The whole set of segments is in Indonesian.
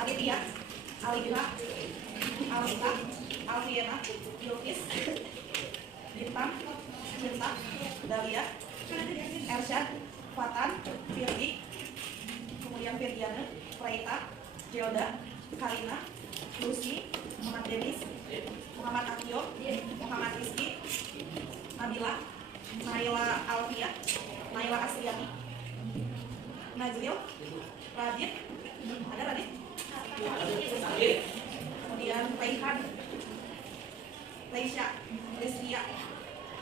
Aditya, Alina, Alika, Alfiana, Yulkis, Bintang, Cinta, Dahlia, Ersyad, Fatan, Firdi, kemudian Firdiana, Raita, Geoda, Kalina, Lucy, Muhammad Denis, Muhammad Akio, Muhammad Rizky, Nabila, Naila Alfia, Naila Asriani, Nazril, Radit, ada Radit? Kemudian Raihan, Leisha, Leslia,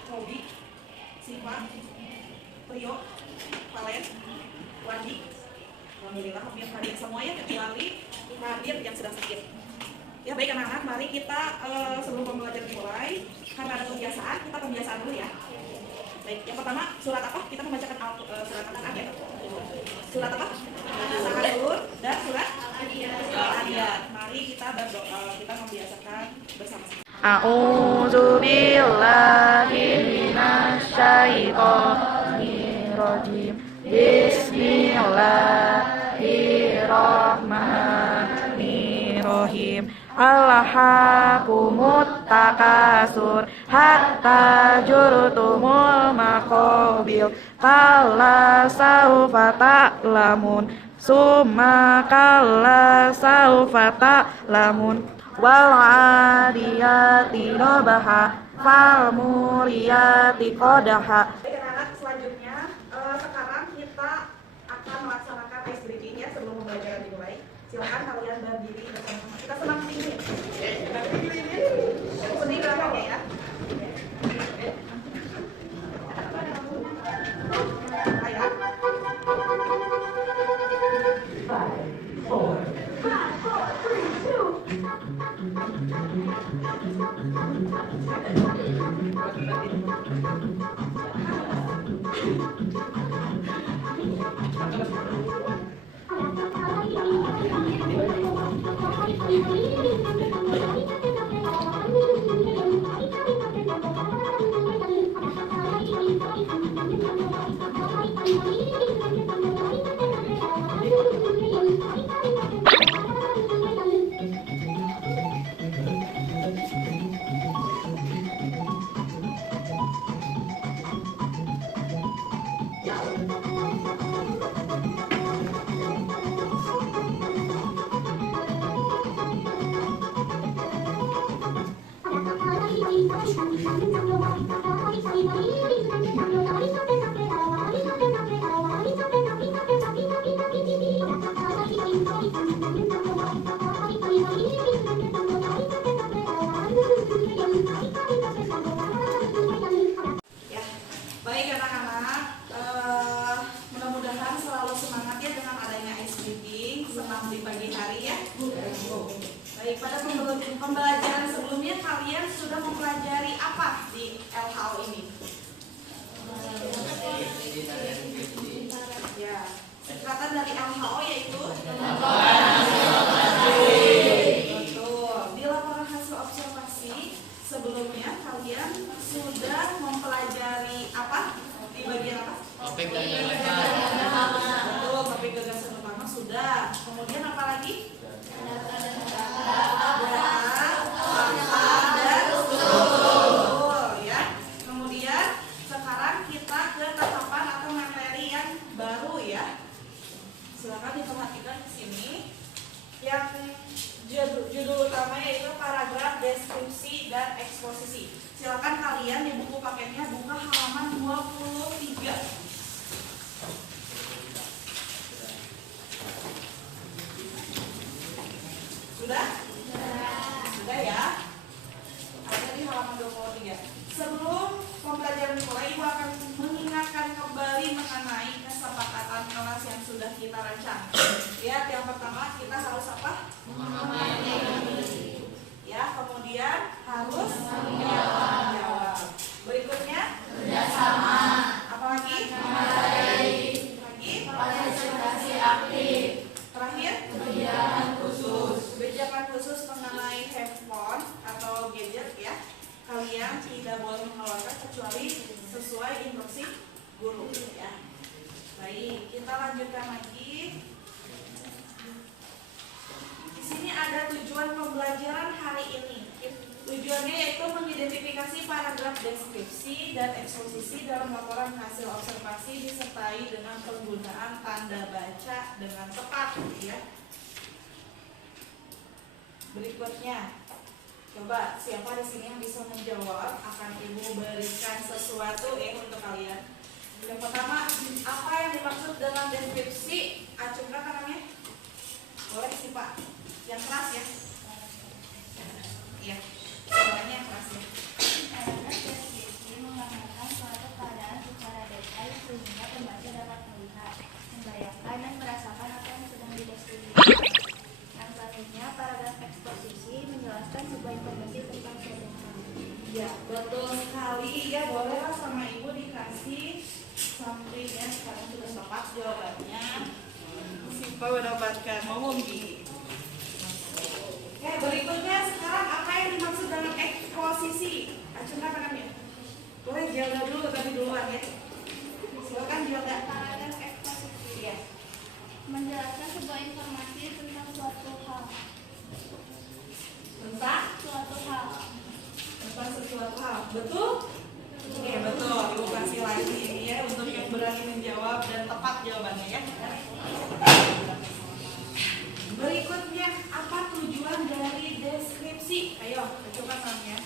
Robi, Siva, Rio, Valen, Wandi. Alhamdulillah hampir hadir semua ya, kecuali hadir yang sedang sakit. Ya baik anak-anak, mari kita sebelum pembelajaran dimulai, karena ada kebiasaan, kita pembiasaan dulu ya. Baik, yang pertama surat apa? Kita membacakan surat Al-Quran ya. Surat apa? Al-Nur dan surat Al-Adiyat. Mari kita berdoa, kita membiasakan bersama-sama. A'udzu billahi minasyaitonir rajim. Bismillahirrahmanirrahim. Alhaakumut takasur hatta jurtumul maqabir. Kalla saufa ta'lamun summa kalla saufa ta'lamun. Wal 'adiyati dhabaha fal muriyati qadaha. Anak-anak, selanjutnya sekarang kita akan melaksanakan ice breathing ya sebelum pembelajaran dimulai. Silakan kalian berdiri bersama-sama. Kita senang tinggi. Sendiri belakangnya ya. Ayo. Ya, baik anak-anak, mudah-mudahan selalu semangat ya dengan adanya ice breathing, senam di pagi hari ya. Baik, pada pembelajaran sebelumnya kalian sudah mempelajari apa di LHO ini? Ya, singkatan dari LHO yaitu betul. Di laporan hasil observasi sebelumnya kalian sudah mempelajari apa? Di bagian apa? Topik dan Betul, topik gagasan utama sudah. Kemudian apa lagi? Betul ya. Kemudian sekarang kita ke tahapan atau materi yang baru ya. Silakan diperhatikan di sini. Yang judul utama yaitu paragraf deskripsi dan eksposisi. Silakan kalian di buku paketnya buka halaman 23. Sudah? Sudah ya? Ada di halaman 23. Sebelum pembelajaran dimulai, Ibu akan mengingatkan kembali mengenai kesepakatan kelas yang sudah kita rancang. Lihat, yang pertama kita harus apa? Ya, kemudian harus menjawab. Berikutnya kerjasama. Apalagi? Lagi? Partisipasi aktif. Terakhir? Kebijakan khusus mengenai handphone atau gadget ya. Kalian tidak boleh mengeluarkan kecuali sesuai instruksi guru ya. Baik, kita lanjutkan lagi. tujuannya yaitu mengidentifikasi paragraf deskripsi dan eksposisi dalam laporan hasil observasi disertai dengan penggunaan tanda baca dengan tepat, ya. Berikutnya, coba siapa di sini yang bisa menjawab? Akan Ibu berikan sesuatu untuk kalian. Yang pertama, apa yang dimaksud dengan deskripsi? Acungkan kanannya. Boleh sih Pak. Yang keras ya. Iya. Suaranya yang keras ya. Paragraf deskripsi menggambarkan suatu keadaan secara detail sehingga pembaca dapat melihat, membayangkan dan merasakan apa yang sedang dideskripsikan. Yang selanjutnya, paragraf eksposisi menjelaskan sebuah informasi tentang suatu hal. Ya, betul sekali. Ya, bolehlah sama Ibu dikasih sampling ya. Sekarang sudah tepat jawabannya. Siapa mendapatkan Momonggi. Oke, berikutnya sekarang apa yang dimaksud dengan eksposisi? Acungkan tangannya. Boleh jawab dulu tapi duluan ya. Silakan jawab. Paragraf eksposisi Iya. menjelaskan sebuah informasi tentang suatu hal. Tentang sesuatu hal. Betul? Oke, betul. Ibu kasih lagi ini ya untuk yang berani menjawab dan tepat jawabannya ya. Berikutnya, apa tujuan dari deskripsi? Ayo, coba tanya.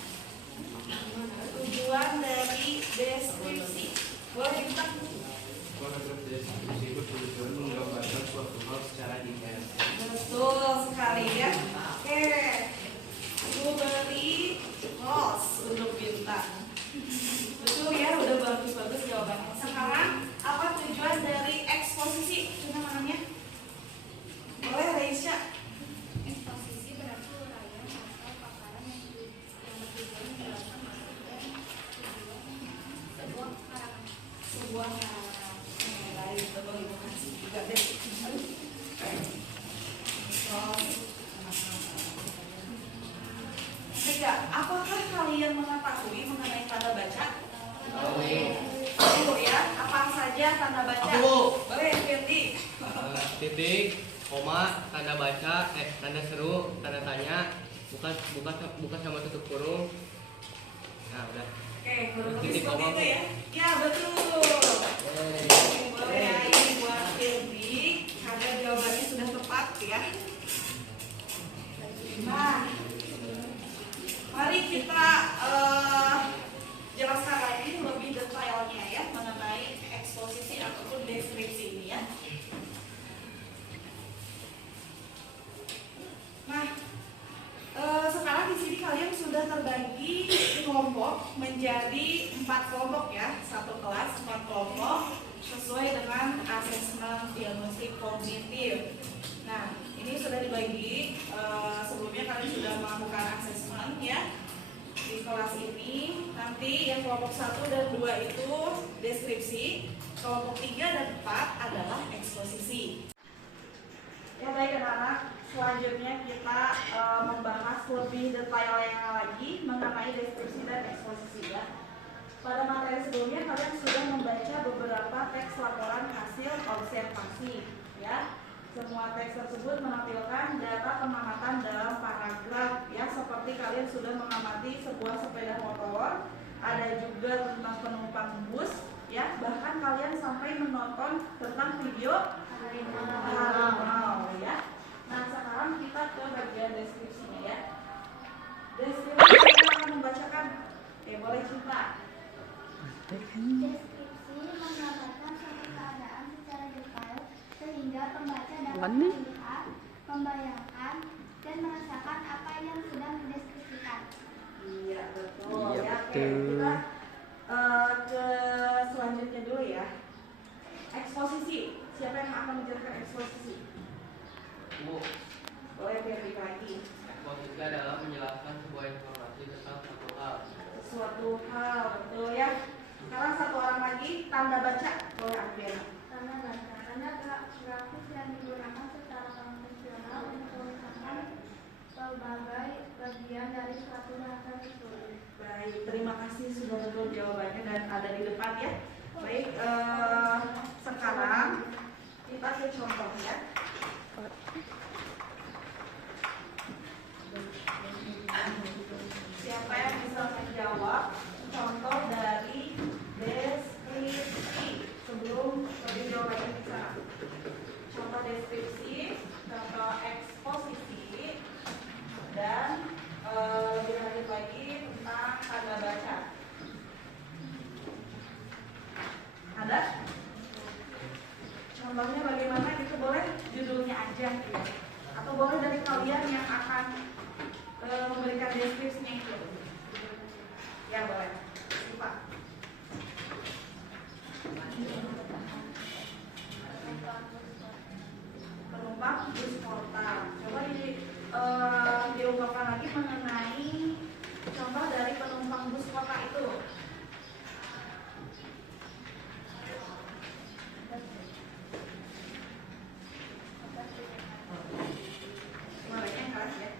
Tujuan dari deskripsi. Boleh kita? Paragraf deskripsi bertujuan menggambarkan suatu hal secara detail. Betul sekali ya. Oke. Ibu beri plus untuk bintang. Betul ya, udah bagus-bagus jawabannya. Sekarang, apa tujuan dari eksposisi? Coba namanya. Boleh, Reisha. Eksposisi berarti uraian atau paparan yang bertujuan menjelaskan maksud dan tujuan sebuah karangan. Sebuah lain betul Ibu kasih juga deh. Tiga, apakah kalian mengetahui mengenai tanda baca? Tahu ya, apa saja tanda baca? Aku. Boleh, Firdi. Titik, koma, tanda baca, tanda seru, tanda tanya, bukan sama tutup kurung. Nah, udah. Oke, kurang lebih Titik seperti koma, itu Bu. ya. Ya, betul. Boleh ya, ini buat Firdi. Ada jawabannya sudah tepat ya. Nah, mari kita jelaskan lagi lebih detailnya ya mengenai eksposisi ataupun deskripsi ini ya. Nah, sekarang di sini kalian sudah terbagi kelompok menjadi 4 kelompok ya, satu kelas 4 kelompok sesuai dengan asesmen diagnostik kognitif. Nah, ini sudah dibagi. Sebelumnya kalian sudah melakukan asesmen ya di kelas ini. Nanti yang kelompok 1 dan 2 itu deskripsi, kelompok 3 dan 4 adalah eksposisi. Ya baik anak-anak, selanjutnya kita membahas lebih detailnya lagi mengenai deskripsi dan eksposisi ya. Pada materi sebelumnya kalian sudah membaca beberapa teks laporan hasil observasi ya. Semua teks tersebut menampilkan data pengamatan dalam paragraf ya, seperti kalian sudah mengamati sebuah sepeda motor, ada juga tentang penumpang bus ya, bahkan kalian sampai menonton tentang video harimau ya. Nah, sekarang kita ke bagian deskripsinya ya. Deskripsi kita akan membacakan. Boleh Cinta. Deskripsi menggambarkan suatu keadaan secara detail sehingga pembaca dapat melihat, membayangkan, dan merasakan apa yang sedang dideskripsikan. Iya betul ya. Oke, kita ke selanjutnya dulu ya. Eksposisi. Siapa yang akan menjelaskan eksposisi? Bu, Boleh Ferdi lagi. eksposisi adalah menjelaskan sebuah informasi tentang satu hal. Suatu hal, betul ya. Sekarang satu orang lagi, tanda baca. Boleh ambil. Tanda baca, tanda grafis yang digunakan secara konvensional untuk memisahkan berbagai bagian dari suatu bahasa tertulis. Baik, terima kasih sudah betul jawabannya dan ada di depan ya. Baik, sekarang kita ke contoh ya. Siapa yang Atau boleh dari kalian yang akan memberikan deskripsinya itu. Ya boleh. Lupa. Penumpang bus kota. Coba diungkapkan lagi mengenai contoh dari penumpang bus kota itu. Suaranya keras ya.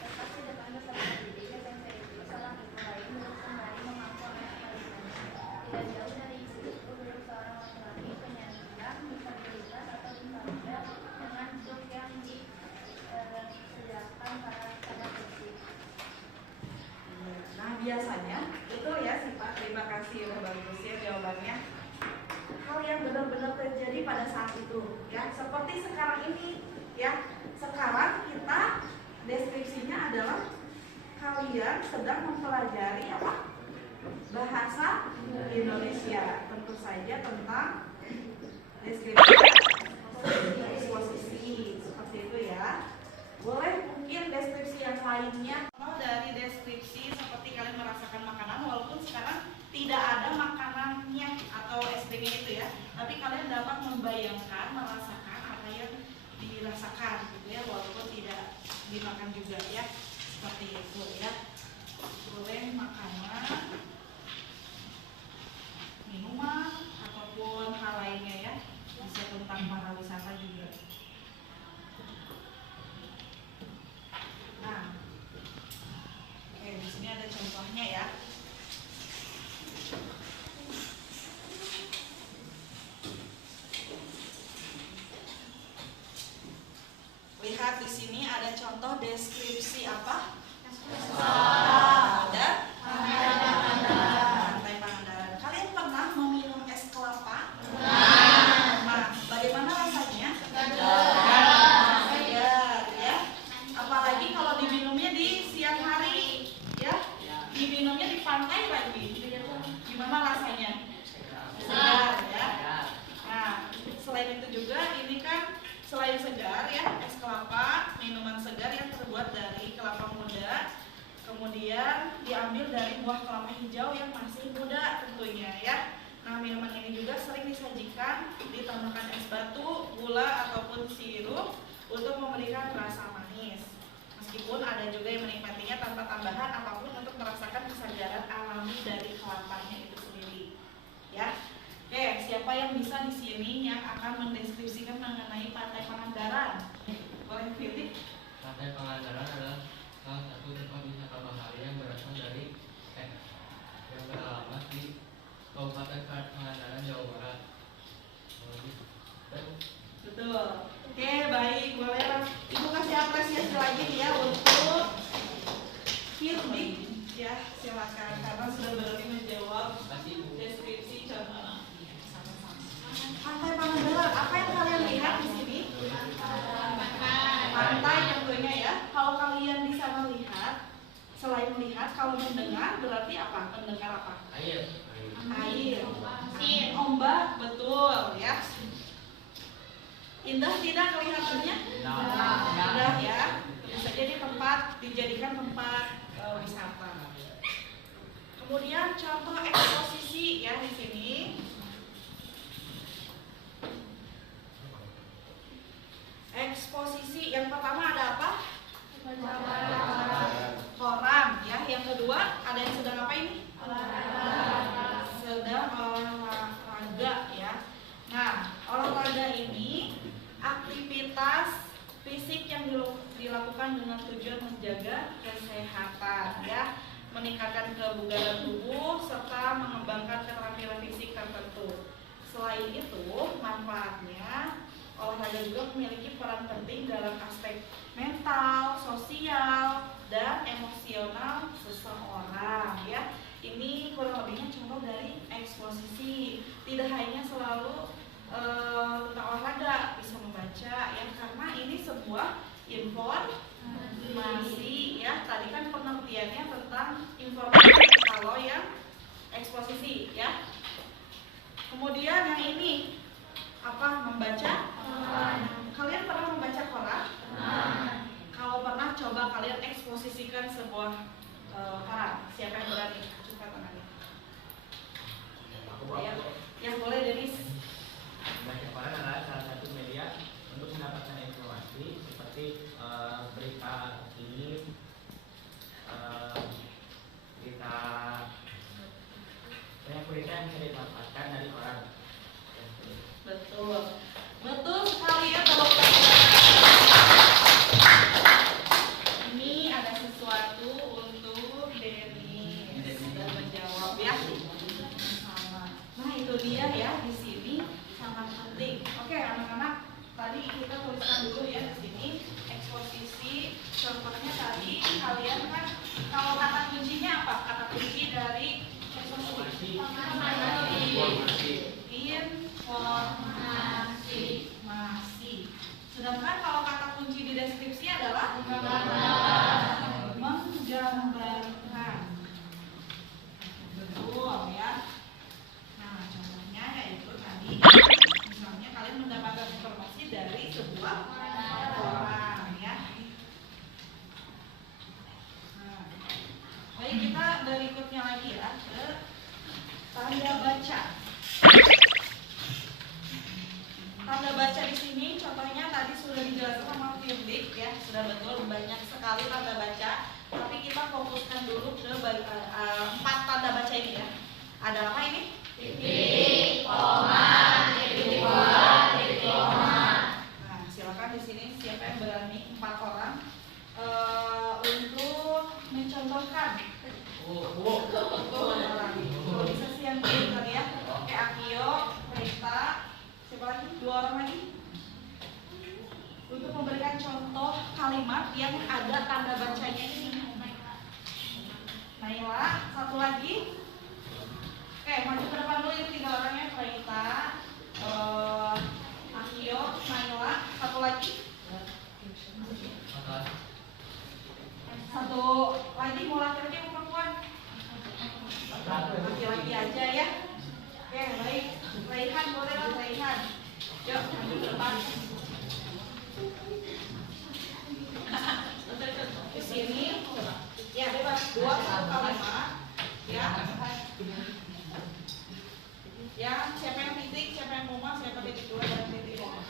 Lepas di depan bersama dirinya dan itu seorang ibu lain duduk sembari memangku anak balita. Tidak jauh dari ibu itu duduk seorang laki-laki penyandang disabilitas atau difabel dengan duduk yang disediakan pada kursi. Nah biasanya itu ya sifat. Terima kasih udah bagus ya jawabannya. Hal yang benar-benar terjadi pada saat itu ya, seperti sekarang ini ya. Sekarang kita deskripsinya adalah kalian sedang mempelajari apa? Bahasa Indonesia. Tentu saja tentang deskripsi eksposisi seperti itu ya. Boleh mungkin deskripsi yang lainnya. Kalau dari deskripsi seperti kalian merasakan makanan, walaupun sekarang tidak ada makanannya atau SB-nya itu ya, tapi kalian dapat membayangkan, merasakan apa yang dirasakan gitu ya, walaupun tidak dimakan juga ya, seperti itu ya. Boleh makanan, minuman ataupun hal lainnya ya, bisa tentang pariwisata juga. Nah, oke, di sini ada contohnya ya. Lihat di sini ada contoh deskripsi apa? Ada Pantai Pangandaran. Kalian pernah meminum es kelapa? Nah, bagaimana rasanya? Segar ya. Apalagi kalau diminumnya di siang hari ya. Diminumnya di pantai lagi. Gimana rasanya? Segar ya. Nah, selain itu juga ini kan selain segar ya, es kelapa, minuman segar yang terbuat dari kelapa muda, kemudian diambil dari buah kelapa hijau yang masih muda tentunya ya. Nah, minuman ini juga sering disajikan ditambahkan es batu, gula ataupun sirup untuk memberikan rasa manis. Meskipun ada juga yang menikmatinya tanpa tambahan apapun untuk merasakan kesegaran alami dari kelapanya itu sendiri. Ya. Oke, siapa yang bisa di sini yang akan mendeskripsikan mengenai Pantai Pangandaran? Boleh pilih. Pantai Pangandaran adalah salah satu tempat wisata bahari yang berasal dari yang beralamat di Kabupaten Pangandaran, Jawa Barat. Betul. Oke, baik. Boleh Ibu kasih apresiasi lagi ya untuk Firly. Ya, silakan karena sudah berani menjawab deskripsi contoh. Pantai Pangandaran, apa yang kalian lihat di sini? Pantai tentunya ya. Kalau kalian bisa melihat, selain melihat, kalau mendengar berarti apa? Mendengar apa? Air. Air. Ombak, betul ya. Indah tidak kelihatannya? Indah ya. Bisa jadi tempat, dijadikan tempat wisata. Kemudian contoh eksposisi ya di sini. Eksposisi yang pertama ada apa? Koran ya. Yang kedua ada yang sedang apa ini? Sedang olahraga ya. Nah, olahraga ini aktivitas fisik yang dilakukan dengan tujuan menjaga kesehatan ya, meningkatkan kebugaran tubuh serta mengembangkan keterampilan fisik tertentu. Selain itu, manfaatnya olahraga juga memiliki peran penting dalam aspek mental, sosial, dan emosional seseorang ya. Ini kurang lebihnya contoh dari eksposisi. Tidak hanya selalu tentang olahraga, bisa membaca ya, karena ini sebuah informasi ya. Tadi kan pengertiannya tentang informasi kalau yang eksposisi ya. Kemudian yang ini apa? Membaca. Kalian pernah membaca menuliskan sebuah koran. Siapa yang berani? Coba tangannya. Ya, yang boleh Denis. Membaca koran adalah salah satu media untuk mendapatkan informasi seperti berita ini, berita banyak berita yang bisa didapatkan dari koran. Betul. Betul sekali ya kalau ini ada sesuatu untuk Denis sudah menjawab ya. Sama. Nah itu dia ya di sini sangat penting. Oke anak-anak, tadi kita tuliskan dulu ya di sini eksposisi. Contohnya tadi kalian kan kalau kata kuncinya apa? Kata kunci dari eksposisi. Informasi. Sedangkan kalau kata kunci di deskripsi adalah menggambarkan. Betul ya. Nah, contohnya yaitu tadi misalnya kalian mendapatkan informasi dari sebuah koran ya. Nah, baik kita berikutnya lagi ya ke tanda baca. Tanda baca di sini contohnya tadi sudah dijelaskan sama Firdik ya, sudah betul banyak sekali tanda baca. Tapi kita fokuskan dulu ke 4 tanda baca ini ya. Ada apa ini? Titik, koma, titik dua, titik koma. Nah, silakan di sini siapa yang berani 4 orang untuk mencontohkan. Kalau bisa sih yang pintar ya. Oke, Akio, Rita. Siapa lagi? 2 orang lagi untuk memberikan contoh kalimat yang ada tanda bacanya ini. Naila, 1 lagi. Oke, maju ke depan dulu ini 3 orangnya. Rita, Akio, Naila, 1 lagi. 1 lagi mau laki-laki mau perempuan? Laki-laki aja ya. Oke, baik. Raihan boleh lah, Raihan. Yuk, maju ke depan. Di sini, ya bebas 2 1 kalimat. Ya. Ya, siapa yang titik, siapa yang koma, siapa titik 2 dan titik koma.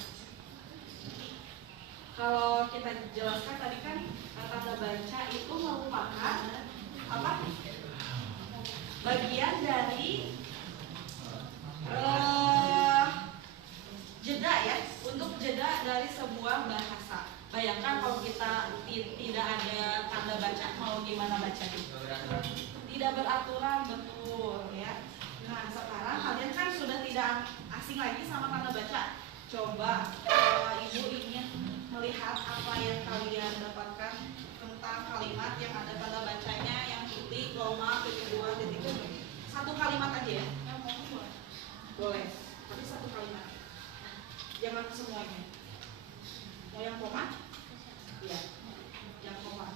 Kalau kita jelaskan tadi kan tanda baca itu merupakan apa? Bagian dari jeda ya, untuk jeda dari sebuah bahasa. Bayangkan kalau kita tidak ada tanda baca, mau gimana bacanya? Tidak beraturan, betul ya. Nah sekarang kalian kan sudah tidak asing lagi sama tanda baca. Coba ibu ingin melihat apa yang kalian dapatkan tentang kalimat yang ada tanda bacanya, yang titik, koma, titik 2, titik 3. 1 kalimat aja ya. Boleh, tapi 1 kalimat. Jangan semuanya. Mau yang koma? Iya, yang koma.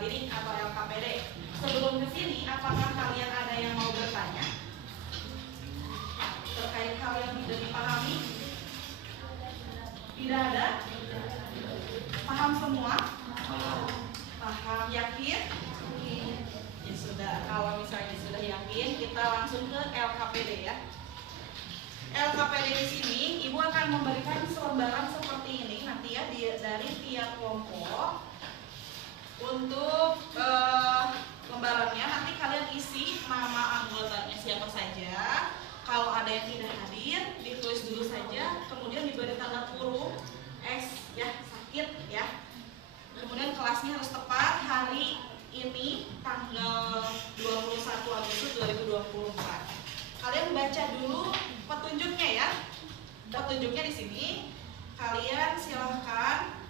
dinding atau LKPD. Sebelum ke sini, apakah kalian ada yang mau bertanya terkait hal yang tidak dipahami? Tidak ada? Paham semua? Paham, yakin? Ya sudah, kalau misalnya sudah yakin, kita langsung ke LKPD ya. LKPD di sini, Ibu akan memberikan selembaran seperti ini nanti ya dari tiap kelompok. Untuk lembarannya nanti kalian isi nama anggotanya siapa saja. Kalau ada yang tidak hadir, ditulis dulu saja, kemudian diberi tanda kurung S ya, sakit ya. Kemudian kelasnya harus tepat hari ini tanggal 21 Agustus 2024. Kalian baca dulu petunjuknya ya. Petunjuknya di sini. Kalian silahkan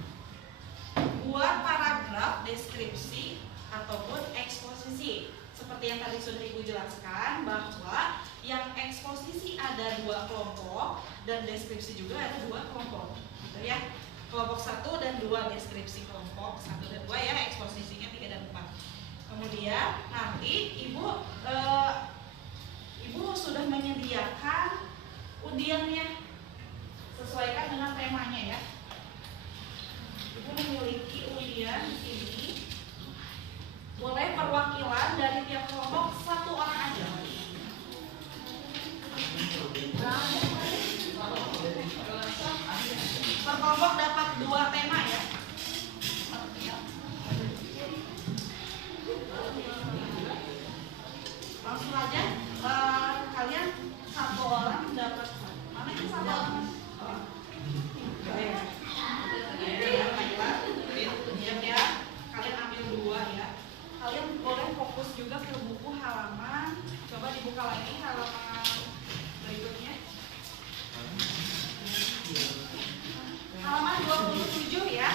buat paragraf deskripsi ataupun eksposisi. Seperti yang tadi sudah Ibu jelaskan bahwa yang eksposisi ada 2 kelompok dan deskripsi juga ada 2 kelompok. Gitu ya. Kelompok 1 dan 2 deskripsi kelompok 1 dan 2 ya, eksposisinya 3 dan 4. Kemudian nanti Ibu sudah menyediakan undiannya, sesuaikan dengan temanya ya. Ibu memiliki undian di sini. Boleh perwakilan dari tiap kelompok 1 orang aja. Per kelompok dapat 2 tema ya. Langsung aja. Kalian 1 orang dapat mana itu 1 orang? Ya, kalian ambil 2 ya. Kalian boleh fokus juga ke buku halaman. Coba dibuka lagi halaman berikutnya. Halaman 27 ya.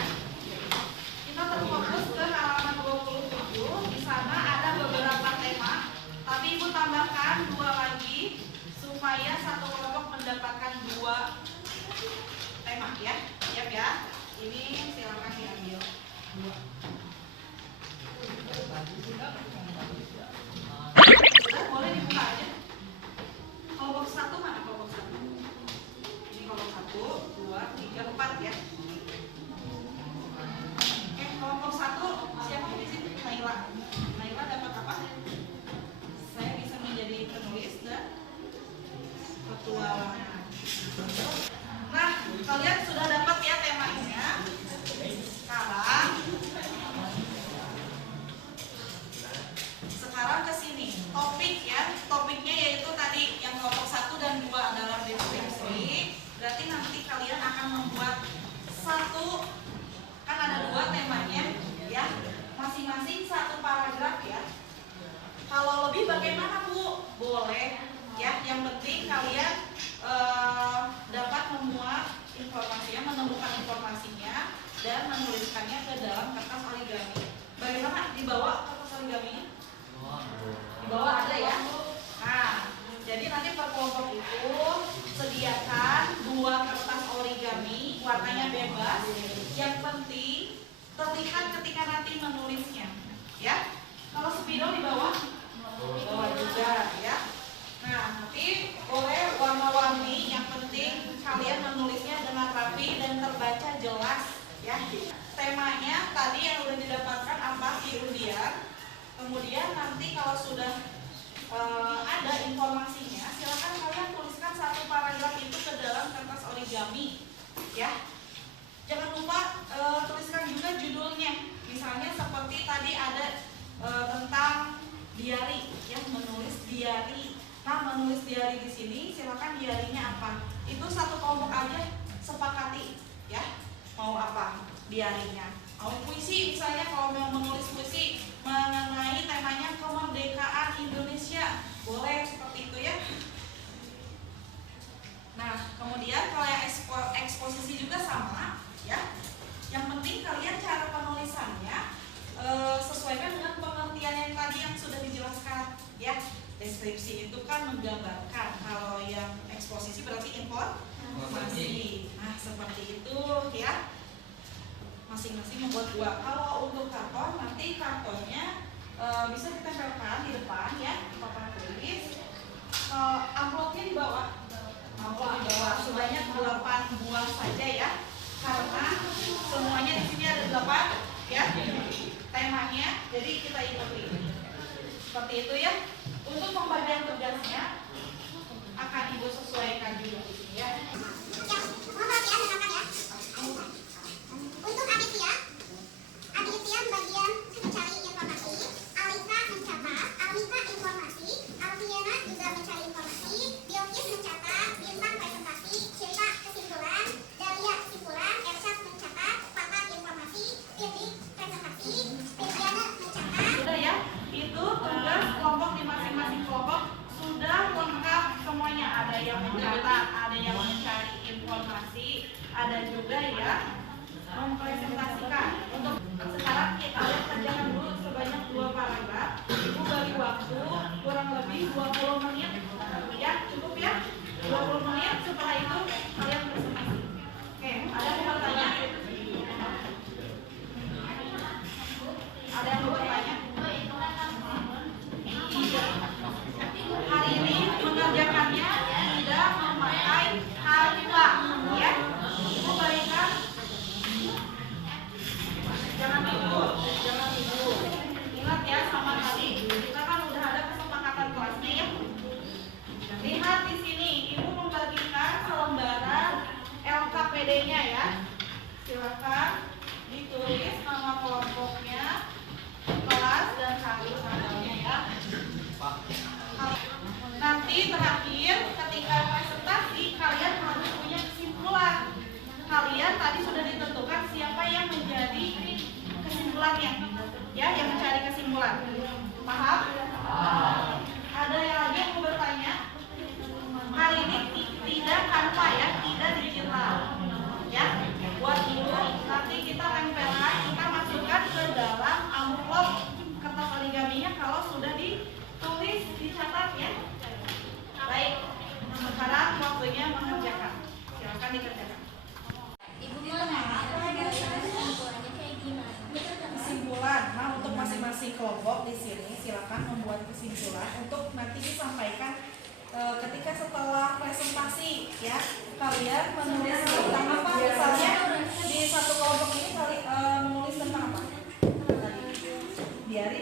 Kita terfokus ke halaman 27. Di sana ada beberapa tema. Tapi Ibu tambahkan 2 lagi supaya 1 kelompok mendapatkan 2 tema ya. Siap ya. Ini silakan diambil 2. Sudah, boleh dibuka aja. Kelompok 1 mana kelompok 1? Ini kelompok 1, 2, 3, 4 ya. Oke, kelompok 1 siapa di sini? Naila. Naila dapat apa? Saya bisa menjadi penulis dan petualangan. Nah, kalian sudah dapat ya temanya. Sekarang ke sini. Topik ya. Topiknya yaitu tadi yang kelompok 1 dan 2 adalah deskripsi. Berarti nanti kalian akan membuat 1, kan ada 2 temanya ya. Masing-masing 1 paragraf ya. Kalau lebih bagaimana Bu? Boleh ya. Yang penting kalian dapat memuat informasinya, menemukan informasinya dan menuliskannya ke dalam kertas origami. Bagaimana dibawa kertas origaminya? Dibawa ada ya. Nah, jadi nanti per kelompok itu sediakan 2 kertas origami, warnanya bebas. Yang penting terlihat ketika nanti menulisnya, ya. Kalau spidol di bawah juga, ya. Nah, nanti boleh warna-warni. Yang penting kalian menulisnya dengan rapi dan terbaca jelas, ya. Temanya tadi yang udah didapatkan apa di undian. Kemudian nanti kalau sudah ada informasinya, silakan kalian tuliskan 1 paragraf itu ke dalam kertas origami, ya. Jangan lupa tuliskan juga judulnya. Misalnya seperti tadi ada tentang diari, ya, menulis diari. Nah, menulis diari di sini, silakan diarinya apa? Itu 1 kelompok aja sepakati, ya. Mau apa diarinya? Mau puisi misalnya, kalau mau menulis puisi mengenai temanya kemerdekaan Indonesia, boleh seperti itu ya. Nah, kemudian kalau yang eksposisi juga sama, ya. Yang penting kalian cara penulisannya sesuaikan dengan pengertian yang tadi yang sudah dijelaskan, ya. Deskripsi itu kan menggambarkan, kalau yang eksposisi berarti informasi. Nah, seperti itu ya. masing-masing membuat 2. Kalau untuk karton, nanti kartonnya bisa ditempelkan di depan ya, papan tulis. Amplopnya di bawah. Amplop di bawah sebanyak 8 buah saja ya. Karena semuanya di sini ada 8 ya. Temanya, jadi kita ikuti. Seperti itu ya. Untuk pembagian tugasnya akan Ibu sesuaikan juga di sini ya. Untuk Aditya bagian mencari informasi, Alika mencatat, Alika informasi, Alfiana juga mencari informasi, Biokis mencatat, Bintang presentasi, cerita kesimpulan, Dalia kesimpulan, Ersyad mencatat, Fatah informasi, Firly presentasi, Firdiana mencatat. Sudah ya, itu tugas kelompok di masing-masing kelompok sudah lengkap semuanya. Ada yang mencatat, ada yang mencari informasi, ada juga ya mempresentasikan. Untuk sekarang kita lihat kerjakan dulu sebanyak 2 paragraf. Ibu bagi waktu kurang lebih 20 menit ya, cukup ya, 20 menit. Setelah itu kalian presentasi. Oke, ada yang mau bertanya? Ada yang mau bertanya? Hari ini mengerjakannya tidak memakai H2 ya. Memberikan jangan tidur. Ingat ya, sama tadi kita kan udah ada kesepakatan kelasnya ya. Lihat di sini, Ibu membagikan selembaran LKPD-nya ya. Silakan ditulis nama kelompoknya, kelas dan hari tanggalnya ya. Nanti terakhir ketika presentasi kalian harus punya kesimpulan. Kalian tadi sudah ditentukan siapa yang menjadi kesimpulannya, ya, yang mencari kesimpulan. Paham? Ada yang lagi yang mau bertanya? Hari ini tidak kanva ya, tidak digital, ya. Buat Ibu nanti kita tempelan, kita masukkan ke dalam amplop kertas origaminya kalau sudah ditulis, dicatat ya. Baik, sekarang waktunya mengerjakan. Silakan dikerjakan. Ibu mau nanya, kesimpulannya kayak gimana? Kesimpulan. Nah, untuk masing-masing kelompok di sini silakan membuat kesimpulan untuk nanti disampaikan ketika setelah presentasi ya. Kalian menulis tentang apa? Misalnya di satu kelompok ini menulis tentang apa? Diari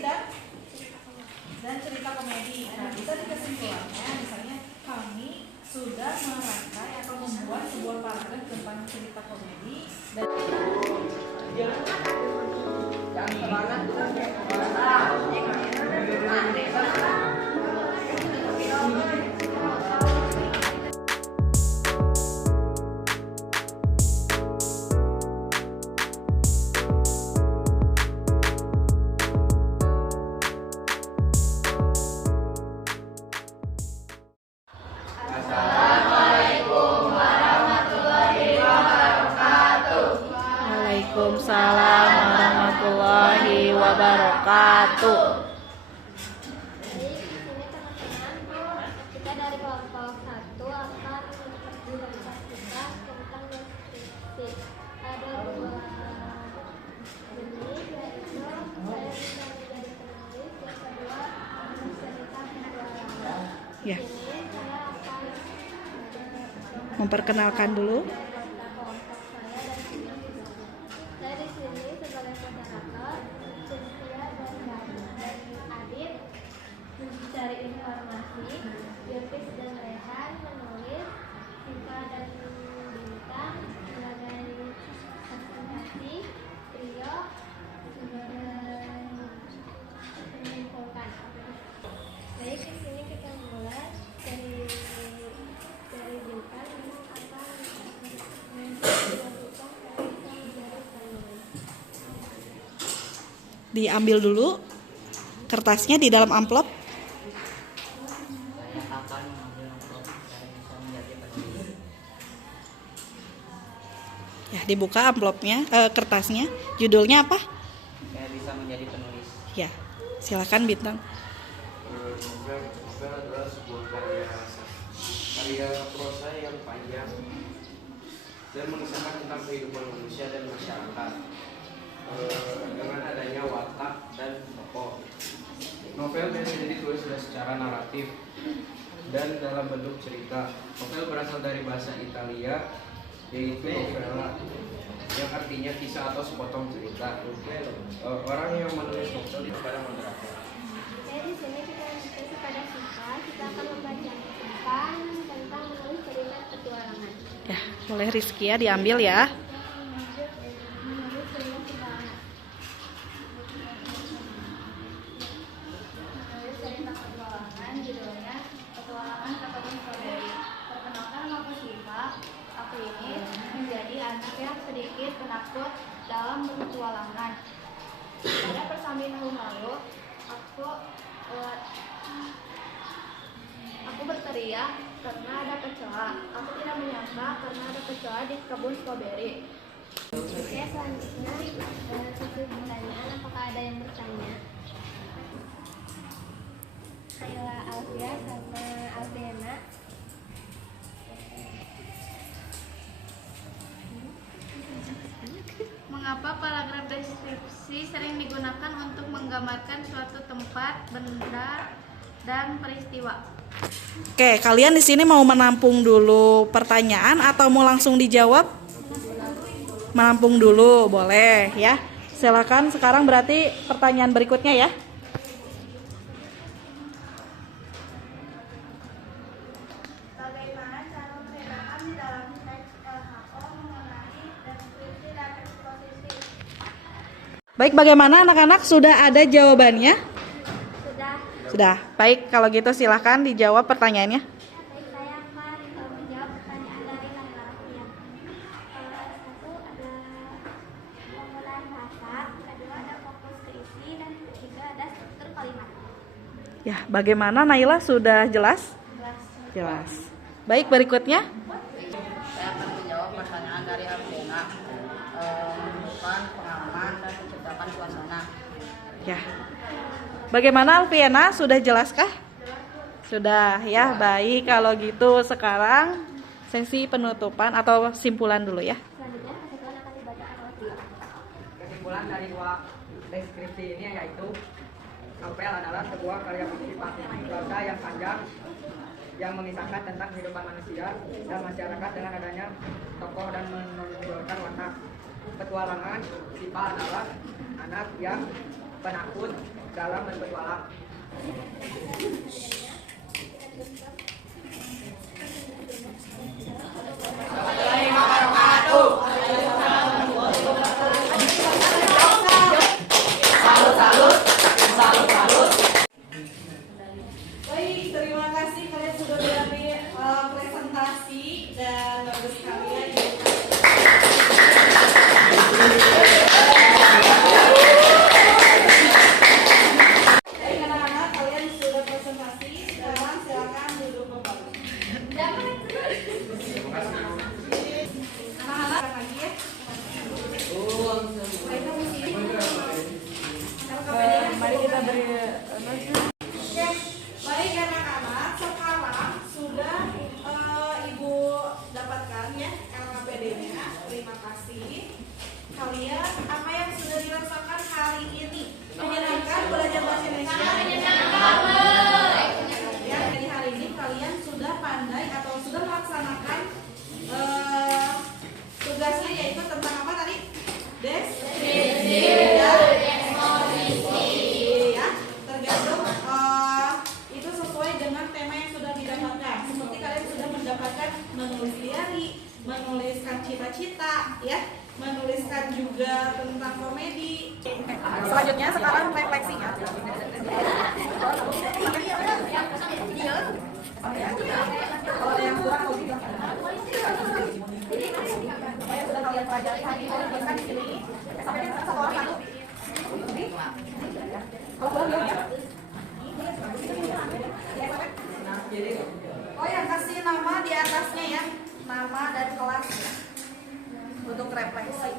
dan cerita komedi. Nah, bisa di kesimpulannya misalnya kami sudah merangkai atau membuat sebuah paragraf tentang cerita komedi dan Waalaikumsalam warahmatullahi wabarakatuh. Jadi di sini teman-teman, kita dari kelompok 1 akan mempresentasikan tentang deskripsi. Ada 2 jenis, yaitu saya bisa menjadi penulis, yang kedua cerita petualangan. Ya. Di sini saya akan Memperkenalkan dulu. kelompok saya dan sini juga. Saya di sini sebagai moderator, Cynthia dan Adit mencari informasi, Yurtis dan Rehan menulis, Siva dan Bintang sebagai presentasi, Rio sebagai menyimpulkan. Baik, di sini kita mulai dari Bintang apa dilakukan dari penulis. Diambil dulu kertasnya di dalam amplop. Saya akan mengambil amplop saya bisa menjadi penulis. Ya, dibuka amplopnya, kertasnya. Judulnya apa? Saya bisa menjadi penulis. Ya, silakan Bintang. Novel adalah sebuah karya prosa yang panjang dan mengisahkan tentang kehidupan manusia dan masyarakat. dengan adanya watak dan tokoh. Novel biasanya ditulis secara naratif dan dalam bentuk cerita. Novel berasal dari bahasa Italia, yaitu novela, yang artinya kisah atau sepotong cerita. Orang yang menulis novel itu kadang moderator. Jadi di sini kita diskusi pada kita akan membacakan tentang menulis cerita petualangan. Ya, oleh Rizky ya, diambil ya. Menulis cerita petualangan. Menulis cerita petualangan judulnya Petualangan Ketemu Strawberry. Perkenalkan nama Siva. Aku ini menjadi anak yang sedikit penakut dalam berpetualangan. Pada persamaan tahun lalu, aku berteriak karena ada kecoa. Aku tidak menyangka karena ada kecoa di kebun stroberi. Oke, selanjutnya sesi pertanyaan. Apakah ada yang bertanya? Kayla Alfia sama Alfiana. Mengapa paragraf deskripsi sering digunakan untuk menggambarkan suatu tempat, benda, dan peristiwa? Oke, kalian di sini mau menampung dulu pertanyaan atau mau langsung dijawab? Menampung dulu, boleh ya. Silakan sekarang berarti pertanyaan berikutnya ya. Bagaimana cara membedakan di dalam teks LHO mengenai deskripsi dan eksposisi? Baik, bagaimana anak-anak? Sudah ada jawabannya? Sudah. Sudah. Baik, kalau gitu silahkan dijawab pertanyaannya. Baik, saya akan menjawab pertanyaan dari Laila Alfian. Satu ada penggunaan bahasa, kedua ada fokus ke isi, dan ketiga ada struktur kalimat. Ya, bagaimana Naila, sudah jelas? Jelas. Jelas. Baik, berikutnya. Saya akan menjawab pertanyaan dari Alfiana. Bukan pengalaman dan menciptakan suasana. Ya. Bagaimana Alfiana, sudah jelaskah? Sudah ya, baik. Kalau gitu sekarang sesi penutupan atau simpulan dulu ya. Selanjutnya kesimpulan akan dibacakan oleh Tio. Kesimpulan dari dua deskripsi ini yaitu novel adalah sebuah karya fiksi prosa yang panjang yang mengisahkan tentang kehidupan manusia dan masyarakat dengan adanya tokoh dan menonjolkan watak. Petualangan Siva adalah anak yang penakut dalam berpetualang. Baik, terima kasih kalian sudah mengambil presentasi dan bagus sekali ya. Baik anak-anak, kalian sudah presentasi. Sekarang silakan duduk kembali. Anak-anak lagi ya. Mari kita beri Oke, baik anak-anak, sekarang sudah Ibu dapatkan ya LKPD-nya. Terima kasih. Kalian apa yang sudah dirasakan hari ini? Menyenangkan belajar bahasa Indonesia? Ya, jadi hari ini kalian sudah pandai atau sudah melaksanakan tugasnya, yaitu tentang apa tadi? Deskripsi dan eksposisi ya. Tergantung itu sesuai dengan tema yang sudah didapatkan. Seperti kalian sudah mendapatkan menulis diary, menuliskan cita-cita ya, menuliskan juga tentang komedi. Selanjutnya sekarang refleksinya. Kalau ada yang kurang mau juga. Sudah kalian pelajari hari ini, tuliskan di sini. Sampai satu orang satu. Kalau kurang ya. Oh ya, kasih nama di atasnya ya, nama dan kelas untuk refleksi.